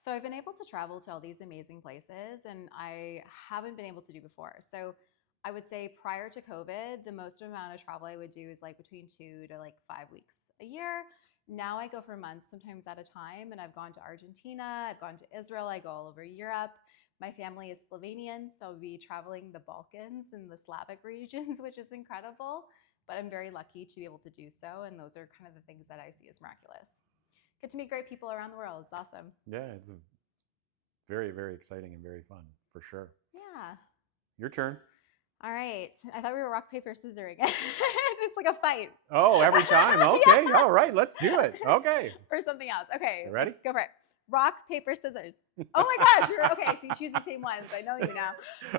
So I've been able to travel to all these amazing places and I haven't been able to do before. So I would say prior to COVID, the most amount of travel I would do is like between 2 to 5 weeks a year. Now I go for months, sometimes at a time, and I've gone to Argentina, I've gone to Israel, I go all over Europe. My family is Slovenian, so I'll be traveling the Balkans and the Slavic regions, which is incredible. But I'm very lucky to be able to do so, and those are kind of the things that I see as miraculous. Get to meet great people around the world. It's awesome. Yeah, it's very, very exciting and very fun for sure. Yeah. Your turn. All right. I thought we were rock, paper, scissors again. It's like a fight. Oh, every time. Okay. Yeah. All right. Let's do it. Okay. Or something else. Okay, You let's ready? go for it. Rock, paper, scissors. Oh my gosh, you're okay. So you choose the same ones. I know you now.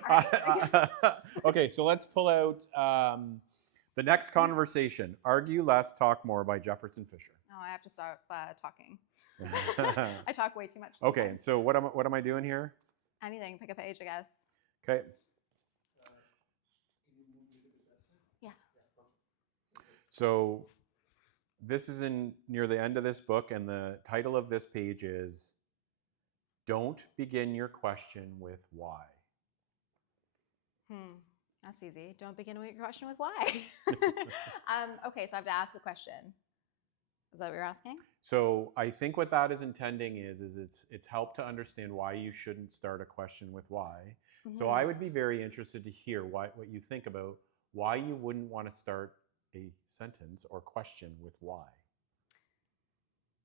All right. Okay, so let's pull out the next conversation. Argue less, talk more by Jefferson Fisher. Oh, I have to stop talking. I talk way too much. Okay, sometimes. and so what am I doing here? Anything. Pick a page, I guess. Okay. Yeah. So this is in near the end of this book, and the title of this page is "Don't begin your question with why." That's easy. Don't begin with your question with why. Okay, so I have to ask a question. Is that what you're asking? So I think what that is intending is it's help to understand why you shouldn't start a question with why. So I would be very interested to hear what you think about why you wouldn't want to start a sentence or question with why.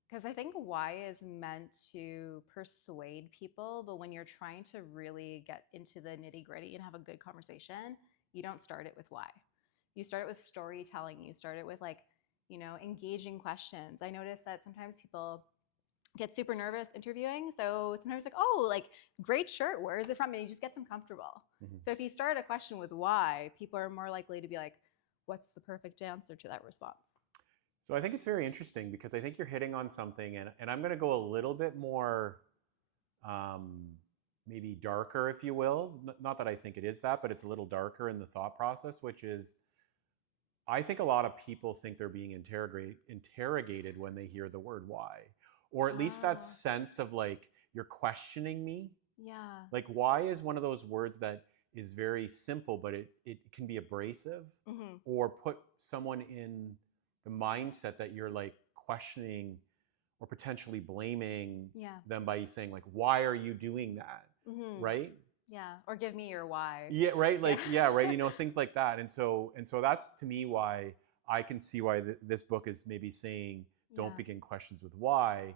Because I think why is meant to persuade people, but when you're trying to really get into the nitty gritty and have a good conversation, you don't start it with why. You start it with storytelling. You start it with engaging questions. I notice that sometimes people get super nervous interviewing. So sometimes like, oh, like great shirt. Where is it from? And you just get them comfortable. Mhm. So if you start a question with why, people are more likely to be like, what's the perfect answer to that response? So I think it's very interesting because I think you're hitting on something, and I'm going to go a little bit more um, maybe darker, if you will. Not that I think it is that, but it's a little darker in the thought process, which is I think a lot of people think they're being interrogated when they hear the word why, or at least that Oh, sense of like, you're questioning me. yeah. Like, why is one of those words that is very simple, but it can be abrasive Mm-hmm. or put someone in the mindset that you're like questioning or potentially blaming Yeah. them by saying, like, why are you doing that? Mm-hmm. Right? Yeah. Or give me your why. Yeah, right. Yeah. Like, yeah, right. Things like that. And so that's to me why I can see why this book is maybe saying don't Yeah. begin questions with why.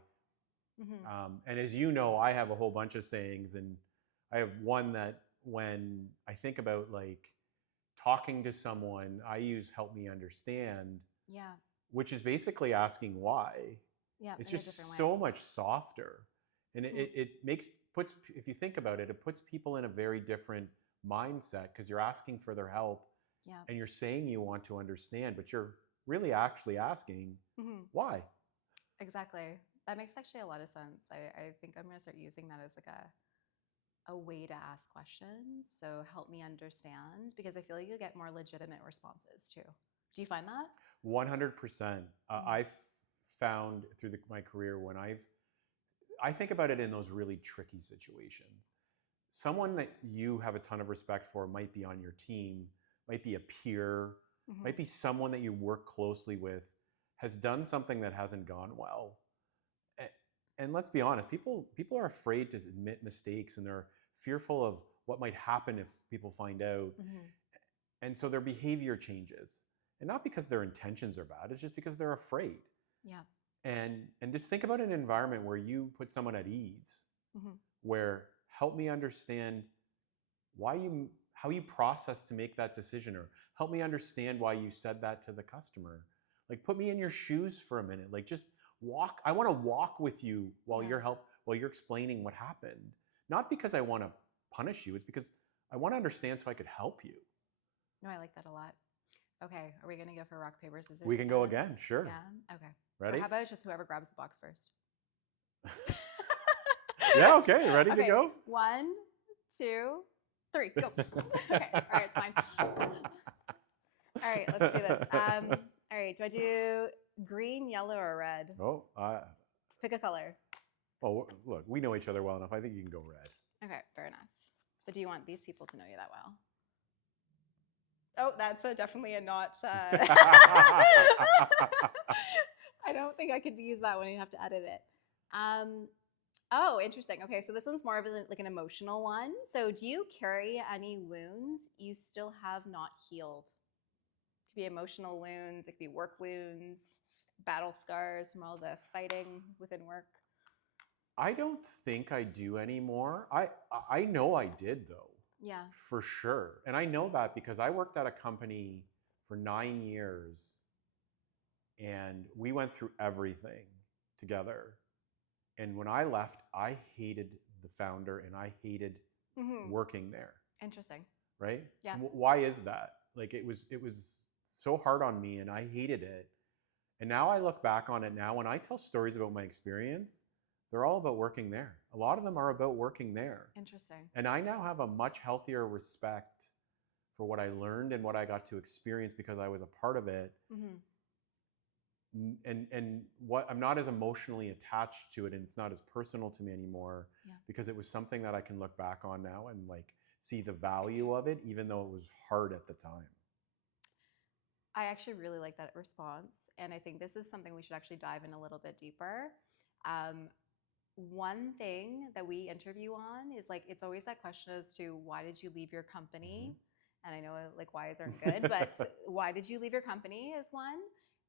Mm-hmm. And as you know, I have a whole bunch of sayings, and I have one that when I think about like talking to someone, I use "help me understand," Yeah. which is basically asking why. Yeah. It's In a different just way. so much softer, and Hmm. it puts, if you think about it, it puts people in a very different mindset because you're asking for their help Yeah. and you're saying you want to understand, but you're really actually asking Mm-hmm. why. Exactly. That makes actually a lot of sense. I think I'm going to start using that as like a way to ask questions. So help me understand because I feel like you'll get more legitimate responses too. Do you find that? 100%. Mm-hmm. I've found through my career when I think about it in those really tricky situations. Someone that you have a ton of respect for might be on your team, might be a peer, Mm-hmm. might be someone that you work closely with, has done something that hasn't gone well. And let's be honest, people are afraid to admit mistakes and they're fearful of what might happen if people find out. Mm-hmm. And so their behavior changes. And not because their intentions are bad, it's just because they're afraid. Yeah. And just think about an environment where you put someone at ease, Mm-hmm. where help me understand how you process to make that decision, or help me understand why you said that to the customer. Like, put me in your shoes for a minute. Like, just walk. I want to walk with you while Yeah. you're explaining what happened. Not because I want to punish you, it's because I want to understand so I could help you. No, I like that a lot. Okay. Are we going to go for rock, paper, scissors We can go again? again, sure. Yeah. Okay. Or Ready? how about just whoever grabs the box first? Yeah, okay, ready to Okay. go? 1, 2, 3, go. Okay. All right. It's fine. All right. Let's do this. All right. Do I do green, yellow, or red? Oh, Pick a color. Oh, look, we know each other well enough. I think you can go red. Okay, fair enough. But do you want these people to know you that well? Oh, that's definitely a not. I don't think I could use that one. You have to edit it. Oh, interesting. Okay, so this one's more of like an emotional one. So, do you carry any wounds you still have not healed? It could be emotional wounds. It could be work wounds, battle scars from all the fighting within work. I don't think I do anymore. I know I did though, Yeah. for sure. And I know that because I worked at a company for 9 years and we went through everything together. And when I left, I hated the founder and I hated working there. Interesting. Right? Yeah. Why is that? Like it was so hard on me and I hated it. And now I look back on it now when I tell stories about my experience, they're all about working there. A lot of them are about working there. Interesting. And I now have a much healthier respect for what I learned and what I got to experience because I was a part of it. And what I'm not as emotionally attached to it and it's not as personal to me anymore because it was something that I can look back on now and like see the value of it, even though it was hard at the time. I actually really like that response. And I think this is something we should actually dive in a little bit deeper. One thing that we interview on is like, it's always that question as to why did you leave your company? And I know like whys aren't good, but why did you leave your company is one.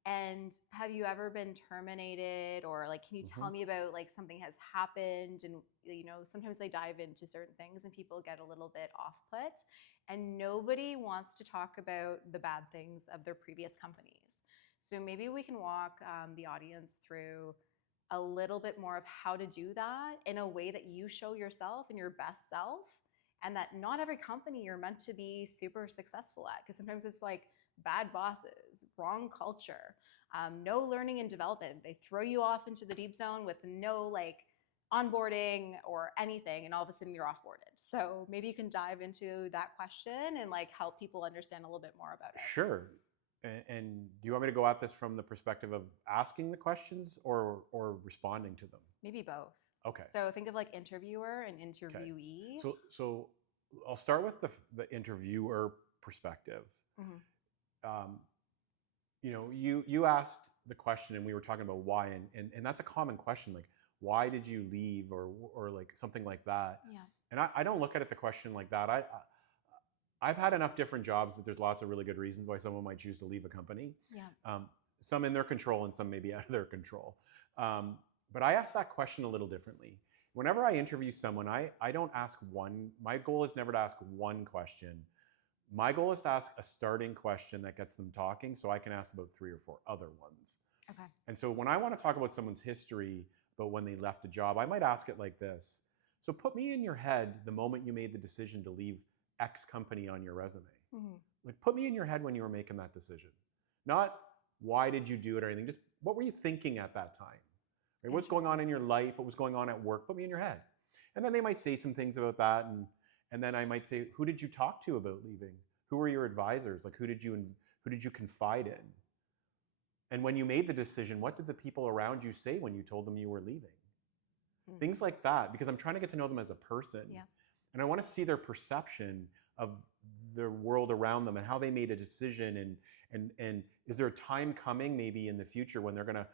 And have you ever been terminated or like, can you tell me about like something has happened? And, you know, sometimes they dive into certain things and people get a little bit off put and nobody wants to talk about the bad things of their previous companies. So maybe we can walk the audience through a little bit more of how to do that in a way that you show yourself and your best self and that not every company you're meant to be super successful at because sometimes it's like bad bosses, wrong culture, no learning and development. They throw you off into the deep zone with no like onboarding or anything and all of a sudden you're offboarded. So maybe you can dive into that question and like help people understand a little bit more about it. Sure. And do you want me to go at this from the perspective of asking the questions or responding to them? Maybe both. Okay. So think of like interviewer and interviewee. Okay. So I'll start with the interviewer perspective. You know, you asked the question and we were talking about why and that's a common question, like why did you leave or like something like that. Yeah. And I don't look at it the question like that. I've had enough different jobs that there's lots of really good reasons why someone might choose to leave a company. Yeah. Some in their control and some maybe out of their control. But I ask that question a little differently. Whenever I interview someone, I don't ask one. My goal is never to ask one question. My goal is to ask a starting question that gets them talking so I can ask about 3 or 4 other ones. Okay. And so when I want to talk about someone's history, about when they left a job, I might ask it like this. So put me in your head the moment you made the decision to leave X company on your resume. Like put me in your head when you were making that decision. Not why did you do it or anything, just what were you thinking at that time? Right? What's going on in your life? What was going on at work? Put me in your head. And then they might say some things about that. And then I might say, who did you talk to about leaving? Who were your advisors? Like who did you confide in? And when you made the decision, what did the people around you say when you told them you were leaving? Things like that, because I'm trying to get to know them as a person. Yeah. And I want to see their perception of the world around them and how they made a decision. And is there a time coming maybe in the future when they're going to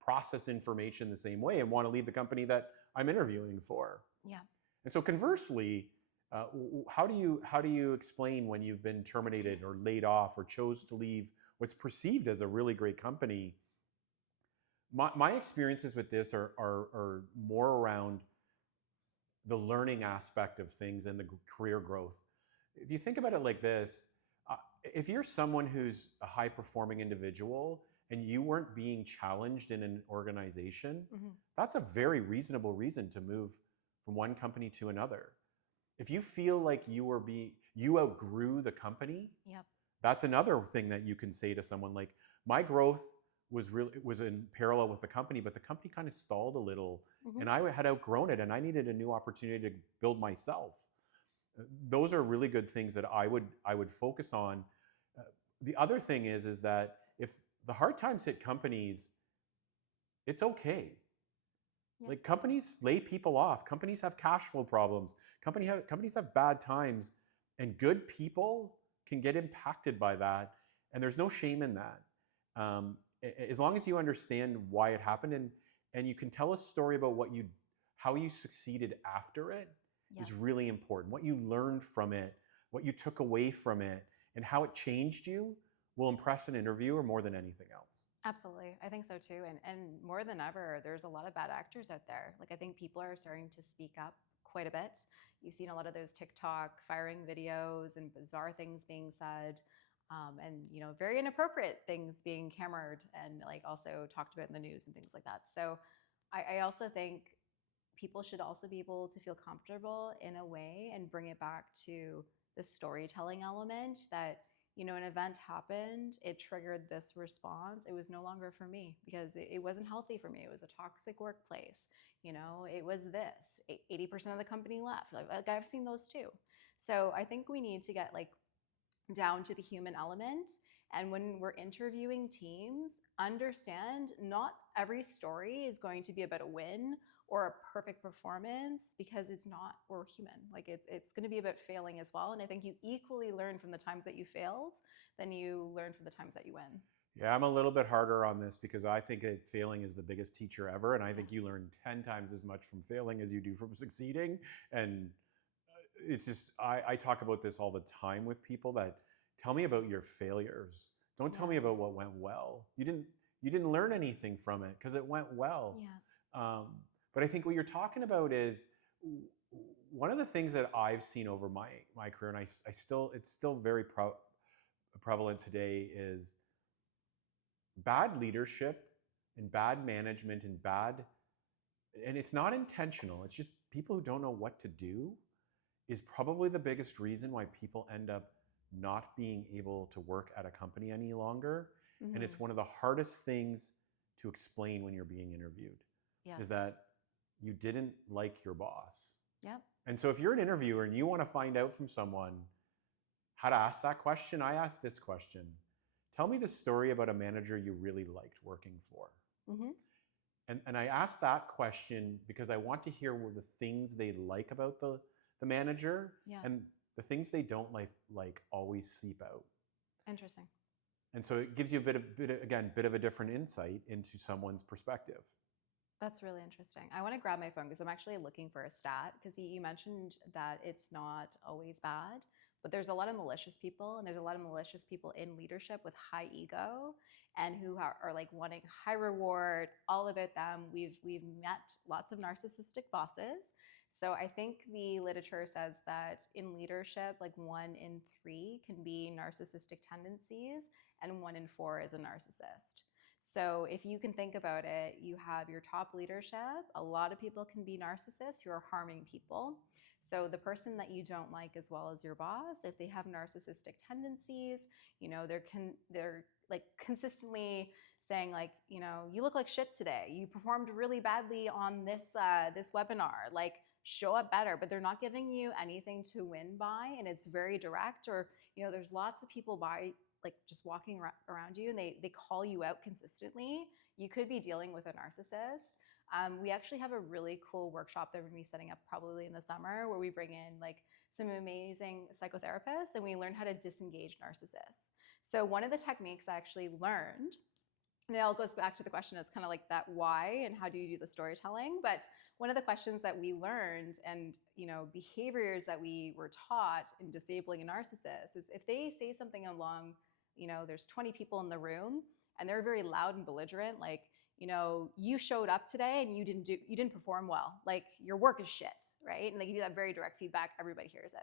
process information the same way and want to leave the company that I'm interviewing for? Yeah. And so conversely, how do you explain when you've been terminated or laid off or chose to leave what's perceived as a really great company? My experiences with this are more around the learning aspect of things and the career growth. If you think about it like this, if you're someone who's a high performing individual and you weren't being challenged in an organization, that's a very reasonable reason to move from one company to another. If you feel like you outgrew the company, that's another thing that you can say to someone like, my growth was in parallel with the company, but the company kind of stalled a little and I had outgrown it and I needed a new opportunity to build myself. Those are really good things that I would focus on. The other thing is that if the hard times hit companies, it's okay. Yeah. Like companies lay people off. Companies have cash flow problems. Companies have bad times, and good people can get impacted by that. And there's no shame in that, as long as you understand why it happened, and you can tell a story about how you succeeded after it is Yes. really important. What you learned from it, what you took away from it, and how it changed you will impress an interviewer more than anything else. Absolutely. I think so too. And more than ever, there's a lot of bad actors out there. Like I think people are starting to speak up quite a bit. You've seen a lot of those TikTok firing videos and bizarre things being said. And very inappropriate things being cameraed and like also talked about in the news and things like that. So I also think people should also be able to feel comfortable in a way and bring it back to the storytelling element that an event happened, it triggered this response. It was no longer for me because it wasn't healthy for me. It was a toxic workplace. It was this. 80% of the company left. Like I've seen those too. So I think we need to get like down to the human element. And when we're interviewing teams, understand not every story is going to be about a win or a perfect performance because it's not, we're human. Like it's going to be about failing as well. And I think you equally learn from the times that you failed than you learn from the times that you win. Yeah, I'm a little bit harder on this because I think that failing is the biggest teacher ever. And I think Yes. you learn 10 times as much from failing as you do from succeeding. And it's just, I talk about this all the time with people that tell me about your failures. Don't tell me Yeah. about what went well. You didn't learn anything from it because it went well. Yeah. Um, but I think what you're talking about is one of the things that I've seen over my career, and I still, it's still very prevalent today, is bad leadership and bad management and it's not intentional. It's just people who don't know what to do is probably the biggest reason why people end up not being able to work at a company any longer. And Mm-hmm. it's one of the hardest things to explain when you're being interviewed is Yes. that you didn't like your boss. Yep. And so if you're an interviewer and you want to find out from someone how to ask that question, I ask this question. Tell me the story about a manager you really liked working for. Mm-hmm. And I ask that question because I want to hear the things they like about the manager, and Yes. the things they don't like always seep out. Interesting. And so it gives you a bit of a different insight into someone's perspective. That's really interesting. I want to grab my phone because I'm actually looking for a stat because you mentioned that it's not always bad, but there's a lot of malicious people and there's a lot of malicious people in leadership with high ego and who are like wanting high reward, all about them. We've met lots of narcissistic bosses. So I think the literature says that in leadership, like 1 in 3 can be narcissistic tendencies and 1 in 4 is a narcissist. So if you can think about it, you have your top leadership. A lot of people can be narcissists who are harming people. So the person that you don't like as well as your boss, if they have narcissistic tendencies, they're like consistently saying like, you look like shit today. You performed really badly on this webinar. Like show up better, but they're not giving you anything to win by, and it's very direct. Or there's lots of people like just walking around you and they call you out consistently. You could be dealing with a narcissist. We actually have a really cool workshop that we're going to be setting up probably in the summer where we bring in like some amazing psychotherapists and we learn how to disengage narcissists. So one of the techniques I actually learned, and it all goes back to the question, it's kind of like that why and how do you do the storytelling. But one of the questions that we learned and behaviors that we were taught in disabling a narcissist is if they say something along, there's 20 people in the room and they're very loud and belligerent, like, you showed up today and you didn't perform well, like your work is shit, right? And they give you that very direct feedback, everybody hears it.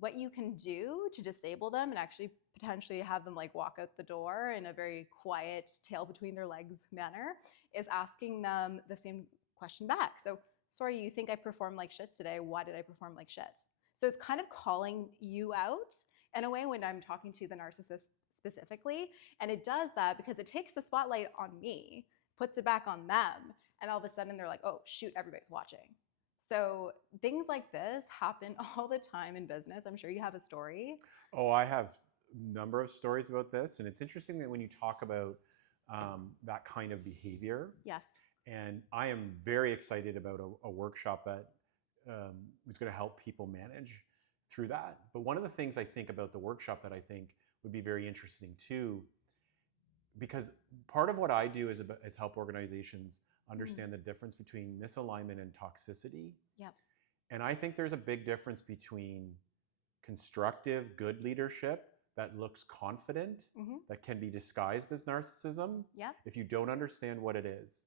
What you can do to disable them and actually potentially have them like walk out the door in a very quiet tail between their legs manner is asking them the same question back. So, sorry, you think I performed like shit today. Why did I perform like shit? So it's kind of calling you out in a way when I'm talking to the narcissist specifically. And it does that because it takes the spotlight on me, puts it back on them. And all of a sudden they're like, oh, shoot, everybody's watching. So things like this happen all the time in business. I'm sure you have a story. Oh, I have a number of stories about this, and it's interesting that when you talk about that kind of behavior, Yes. And I am very excited about a workshop that is going to help people manage through that. But one of the things I think about the workshop that I think would be very interesting too, because part of what I do is help organizations understand the difference between misalignment and toxicity. Yep. And I think there's a big difference between constructive, good leadership that looks confident, that can be disguised as narcissism Yep. if you don't understand what it is.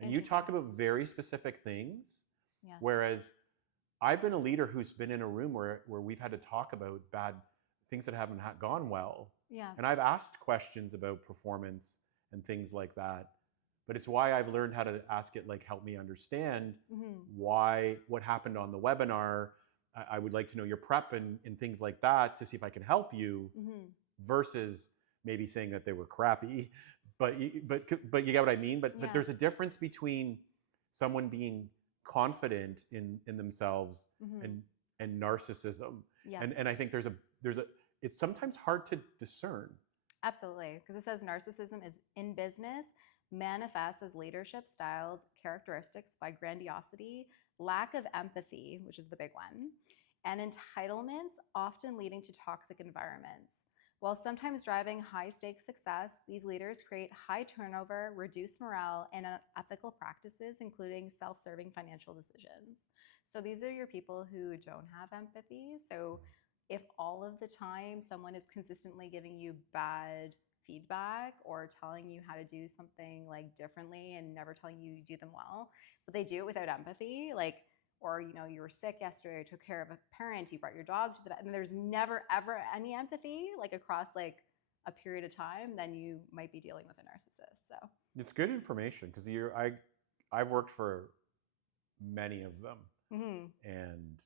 And you Interesting. talk about very specific things, Yes. whereas I've been a leader who's been in a room where we've had to talk about bad things that haven't gone well. Yeah. And I've asked questions about performance and things like that. But it's why I've learned how to ask it, like, help me understand what happened on the webinar. I would like to know your prep and things like that to see if I can help you, versus maybe saying that they were crappy. But you get what I mean? But there's a difference between someone being confident in themselves and narcissism. Yes. And I think there's a it's sometimes hard to discern. Absolutely. Because it says narcissism is in business, manifests as leadership styled characteristics by grandiosity, lack of empathy, which is the big one, and entitlements, often leading to toxic environments. While sometimes driving high stakes success, these leaders create high turnover, reduced morale, and unethical practices, including self serving financial decisions. So these are your people who don't have empathy. So if all of the time someone is consistently giving you bad feedback or telling you how to do something like differently and never telling you do them well, but they do it without empathy, like, or you were sick yesterday, took care of a parent, you brought your dog to the vet, and there's never ever any empathy, like across like a period of time, then you might be dealing with a narcissist. So it's good information, because I've worked for many of them, and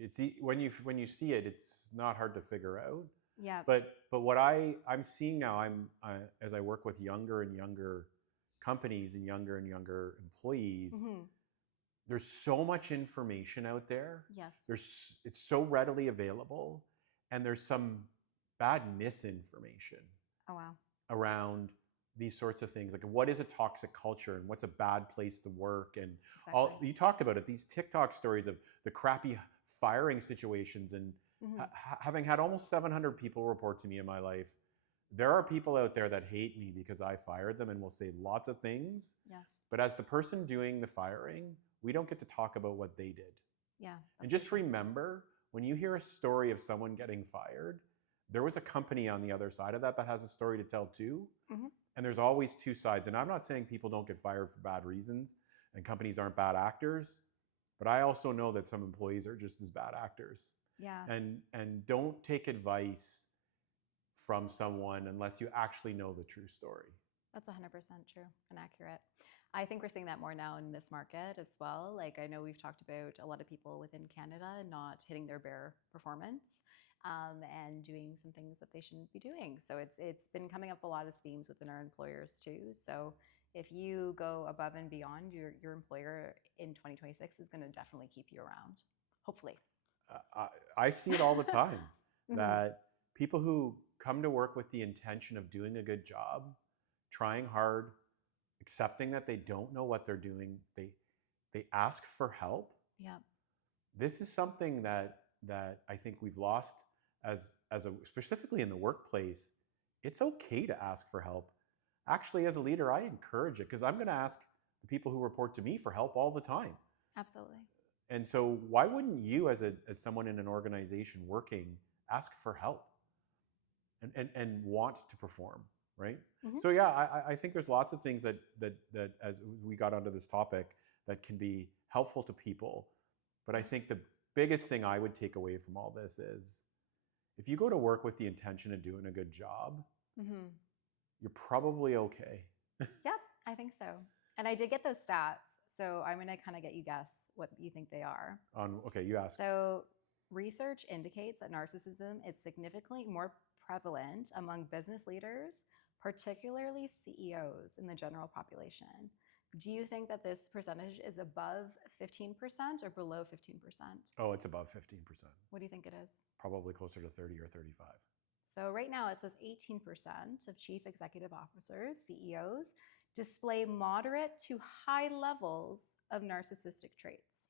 it's when you see it, it's not hard to figure out. yeah. But what I'm seeing now, as I work with younger and younger companies and younger employees, there's so much information out there. Yes. It's so readily available, and there's some bad misinformation Oh wow. around these sorts of things, like what is a toxic culture and what's a bad place to work, and Exactly. you talked about it, these TikTok stories of the crappy firing situations, and having had almost 700 people report to me in my life, there are people out there that hate me because I fired them and will say lots of things. Yes. But as the person doing the firing, we don't get to talk about what they did. Yeah. And just remember, when you hear a story of someone getting fired, there was a company on the other side of that has a story to tell too. And there's always two sides. And I'm not saying people don't get fired for bad reasons and companies aren't bad actors, but I also know that some employees are just as bad actors. Yeah. And don't take advice from someone unless you actually know the true story. That's 100% true and accurate. I think we're seeing that more now in this market as well. Like, I know we've talked about a lot of people within Canada not hitting their bare performance, and doing some things that they shouldn't be doing. So it's been coming up a lot as themes within our employers too. So if you go above and beyond, your employer in 2026 is going to definitely keep you around, hopefully. I see it all the time that people who come to work with the intention of doing a good job, trying hard, accepting that they don't know what they're doing, they ask for help. Yeah. This is something that I think we've lost specifically in the workplace. It's okay to ask for help. Actually, as a leader, I encourage it, because I'm going to ask the people who report to me for help all the time. Absolutely. And so why wouldn't you, as someone in an organization working, ask for help and want to perform, right? So yeah, I think there's lots of things that as we got onto this topic, that can be helpful to people. But I think the biggest thing I would take away from all this is, if you go to work with the intention of doing a good job, you're probably okay. Yep, I think so. And I did get those stats, so I'm going to kind of get you guess what you think they are. Okay, you ask. So research indicates that narcissism is significantly more prevalent among business leaders, particularly CEOs, in the general population. Do you think that this percentage is above 15% or below 15%? Oh, it's above 15%. What do you think it is? Probably closer to 30 or 35. So right now it says 18% of chief executive officers, CEOs, display moderate to high levels of narcissistic traits.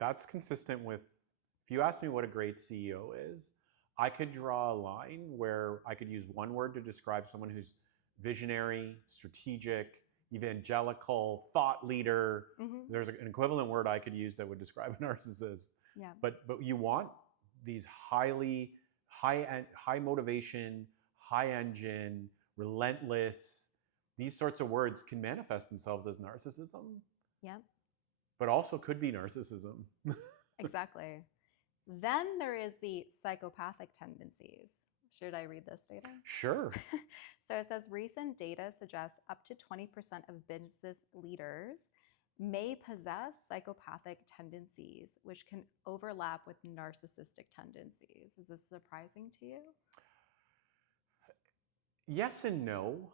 That's consistent with, if you ask me what a great CEO is, I could draw a line where I could use one word to describe someone who's visionary, strategic, evangelical, thought leader. Mm-hmm. There's an equivalent word I could use that would describe a narcissist. Yeah. But you want these high motivation, high engine, relentless. These sorts of words can manifest themselves as narcissism. Yeah. But also could be narcissism. Exactly. Then there is the psychopathic tendencies. Should I read this data? Sure. So it says recent data suggests up to 20% of business leaders may possess psychopathic tendencies, which can overlap with narcissistic tendencies. Is this surprising to you? Yes and no.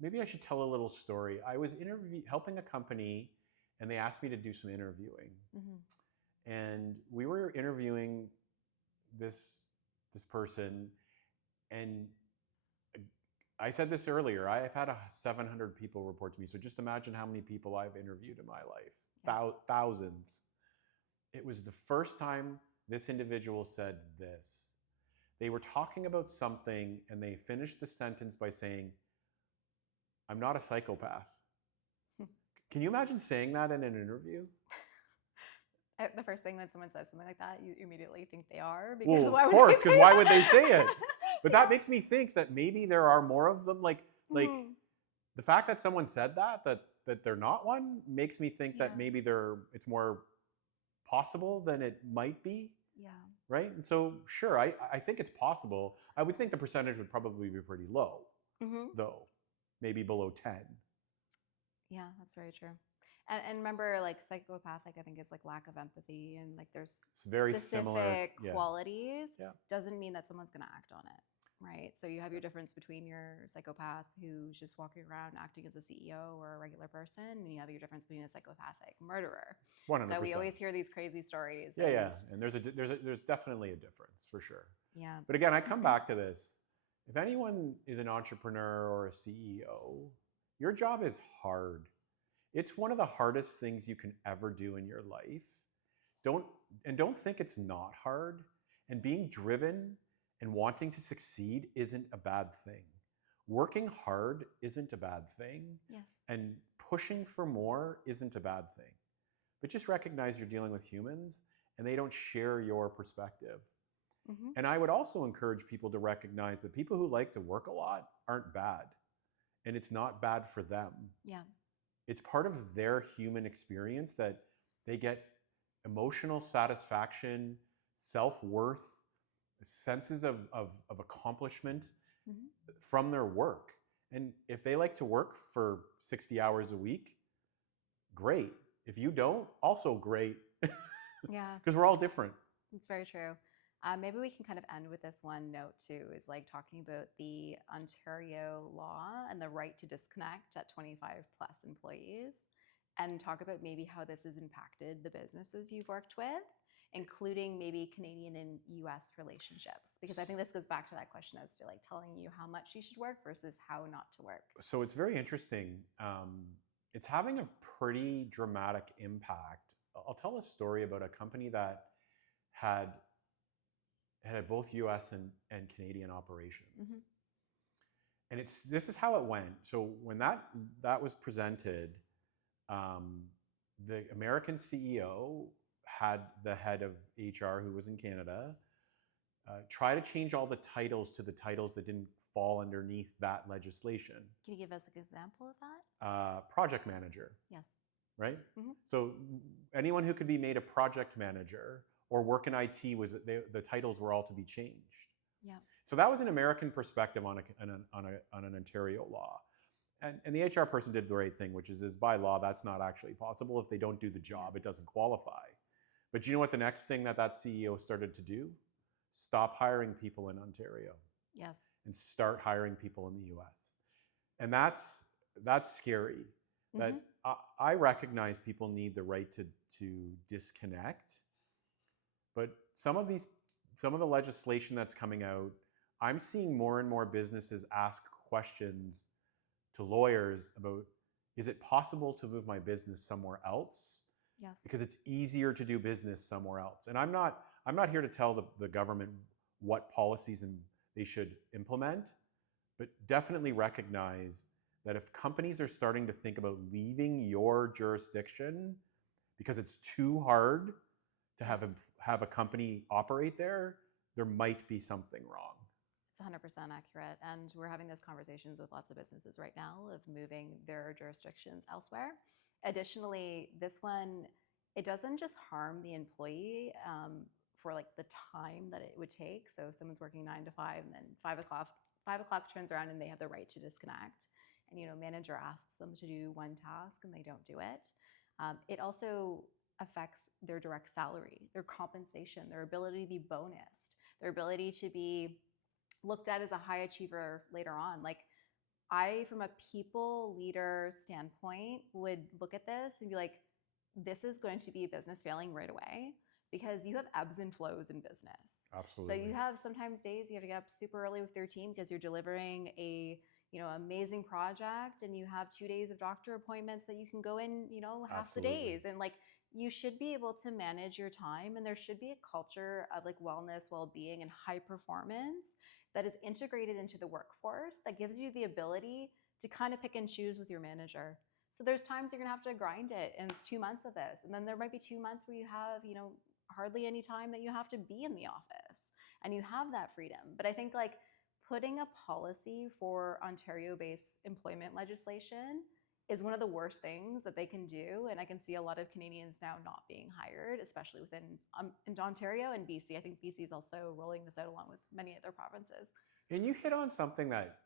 Maybe I should tell a little story. I was helping a company, and they asked me to do some interviewing. Mm-hmm. And we were interviewing this person, and I said this earlier, I've had 700 people report to me. So just imagine how many people I've interviewed in my life. Yeah. Thousands. It was the first time this individual said this. They were talking about something, and they finished the sentence by saying, "I'm not a psychopath." Can you imagine saying that in an interview? The first thing when someone says something like that, you immediately think they are. Because well, of course, because why would they say it? But yeah. That makes me think that maybe there are more of them. Like the fact that someone said that they're not one makes me think that maybe it's more possible than it might be. Yeah. Right. And so, sure, I think it's possible. I would think the percentage would probably be pretty low, though, maybe below 10. Yeah, that's very true. And remember, like psychopathic, I think is like lack of empathy, and like there's very specific similar qualities. Yeah. Doesn't mean that someone's going to act on it, right? So you have your difference between your psychopath who's just walking around acting as a CEO or a regular person, and you have your difference between a psychopathic murderer. 100%. So we always hear these crazy stories. Yeah, and there's definitely a difference for sure. Yeah. But again, I come back to this. If anyone is an entrepreneur or a CEO, your job is hard. It's one of the hardest things you can ever do in your life. Don't think it's not hard. And being driven and wanting to succeed isn't a bad thing. Working hard isn't a bad thing. Yes. And pushing for more isn't a bad thing. But just recognize you're dealing with humans and they don't share your perspective. Mm-hmm. And I would also encourage people to recognize that people who like to work a lot aren't bad. And it's not bad for them. Yeah. It's part of their human experience that they get emotional satisfaction, self-worth, senses of accomplishment from their work. And if they like to work for 60 hours a week, great. If you don't, also great. Yeah. Because we're all different. It's very true. Maybe we can kind of end with this one note too, is like talking about the Ontario law and the right to disconnect at 25 plus employees, and talk about maybe how this has impacted the businesses you've worked with, including maybe Canadian and US relationships. Because I think this goes back to that question as to like telling you how much you should work versus how not to work. So it's very interesting. It's having a pretty dramatic impact. I'll tell a story about a company that had both US and Canadian operations. Mm-hmm. And this is how it went. So when that was presented, the American CEO had the head of HR, who was in Canada, try to change all the titles to the titles that didn't fall underneath that legislation. Can you give us an example of that? Project manager. Yes. Right? Mm-hmm. So anyone who could be made a project manager or work in IT, the titles were all to be changed. Yeah. So that was an American perspective on an Ontario law. And the HR person did the right thing, which is by law, that's not actually possible. If they don't do the job, it doesn't qualify. But you know what the next thing that CEO started to do? Stop hiring people in Ontario. Yes. And start hiring people in the US. And that's scary. Mm-hmm. That I recognize people need the right to disconnect. But some of the legislation that's coming out, I'm seeing more and more businesses ask questions to lawyers about is it possible to move my business somewhere else? Yes. Because it's easier to do business somewhere else. And I'm not here to tell the government what policies they should implement, but definitely recognize that if companies are starting to think about leaving your jurisdiction because it's too hard to have a company operate there, there might be something wrong. It's 100% accurate. And we're having those conversations with lots of businesses right now of moving their jurisdictions elsewhere. Additionally, this one, it doesn't just harm the employee for like the time that it would take. So if someone's working 9 to 5 and then 5 o'clock turns around and they have the right to disconnect. And, manager asks them to do one task and they don't do it. It also affects their direct salary, their compensation, their ability to be bonused, their ability to be looked at as a high achiever later on. Like, I, from a people leader standpoint, would look at this and be like, this is going to be a business failing right away because you have ebbs and flows in business. Absolutely. So you have sometimes days you have to get up super early with your team because you're delivering a amazing project, and you have 2 days of doctor appointments that you can go in, half Absolutely. the days. And like, you should be able to manage your time, and there should be a culture of like wellness, well-being, and high performance that is integrated into the workforce that gives you the ability to kind of pick and choose with your manager. So there's times you're gonna have to grind it, and it's 2 months of this, and then there might be 2 months where you have, hardly any time that you have to be in the office, and you have that freedom. But I think like putting a policy for Ontario-based employment legislation is one of the worst things that they can do. And I can see a lot of Canadians now not being hired, especially within in Ontario and BC. I think BC is also rolling this out along with many other provinces. And you hit on something that,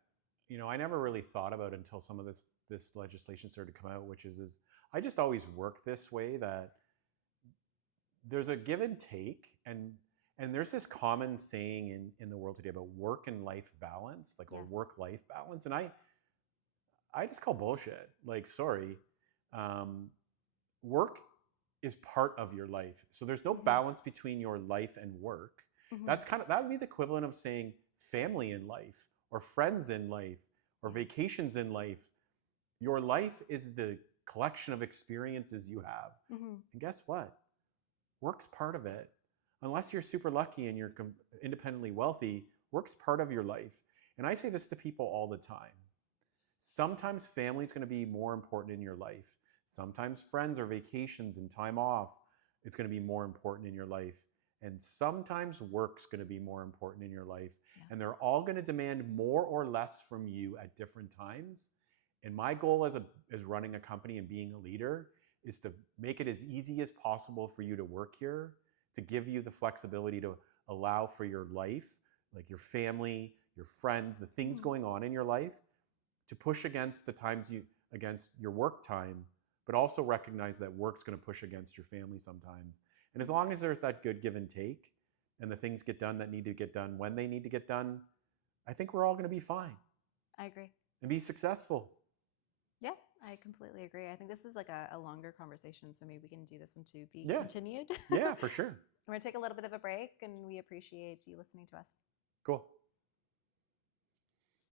I never really thought about until some of this legislation started to come out, which is I just always work this way, that there's a give and take, and there's this common saying in the world today about work and life balance, like, or Yes. work-life balance. And I just call bullshit. Like, sorry. Work is part of your life. So there's no balance between your life and work. That would be the equivalent of saying family in life, or friends in life, or vacations in life. Your life is the collection of experiences you have. And guess what? Work's part of it. Unless you're super lucky and you're independently wealthy, work's part of your life. And I say this to people all the time. Sometimes family's going to be more important in your life. Sometimes friends or vacations and time off is going to be more important in your life. And sometimes work's going to be more important in your life. Yeah. And they're all going to demand more or less from you at different times. And my goal as running a company and being a leader is to make it as easy as possible for you to work here, to give you the flexibility to allow for your life, like your family, your friends, the things going on in your life, to push against against your work time, but also recognize that work's going to push against your family sometimes. And as long as there's that good give and take, and the things get done that need to get done when they need to get done, I think we're all going to be fine. I agree. And be successful. Yeah, I completely agree. I think this is like a longer conversation, so maybe we can do this one to be Yeah. continued. Yeah, for sure. We're going to take a little bit of a break, and we appreciate you listening to us. Cool.